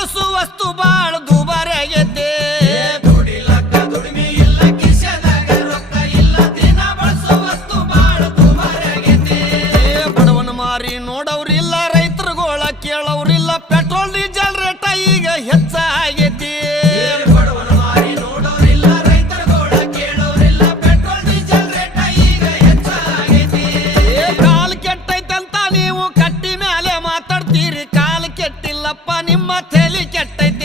ಬಳಸುವ ವಸ್ತು ಬಾಳ ದುಬಾರಿಯಾಗೈತಿ ದುಡಿಲಕ್ಕ ದುಡಿಮೆ ಇಲ್ಲ ಕಿಶೆದಾಗ ರೊಕ್ಕ ಇಲ್ಲ ದಿನ ಬಳಸುವ ವಸ್ತು ಬಾಳ ದುಬಾರಿಯಾಗೈತಿ ಬಡವನ ಮಾರಿ ನೋಡವ್ರಿಲ್ಲ ರೈತರುಗಳ ಕೇಳವ್ರಿಲ್ಲ ಪೆಟ್ರೋಲ್ ಡೀಸೆಲ್ ರೇಟ ಈಗ ಹೆಚ್ಚಾಗೈತಿ ಬಡವನ ಮಾರಿ ನೋಡೋರಿಲ್ಲ ರೈತರುಗಳ ಕೇಳೋರಿಲ್ಲ ಪೆಟ್ರೋಲ್ ಡೀಸೆಲ್ ರೇಟ ಈಗ ಹೆಚ್ಚಾಗೈತಿ ಕಾಲ್ ಕೆಟ್ಟೈತಂತ ನೀವು ಕಟ್ಟಿ ಮೇಲೆ ಮಾತಾಡ್ತೀರಿ ಕಾಲ್ ಕೆಟ್ಟಿಲ್ಲಪ್ಪ ನಿಮ್ಮ ತಲೆ ಕೆಟ್ಟೈತಿ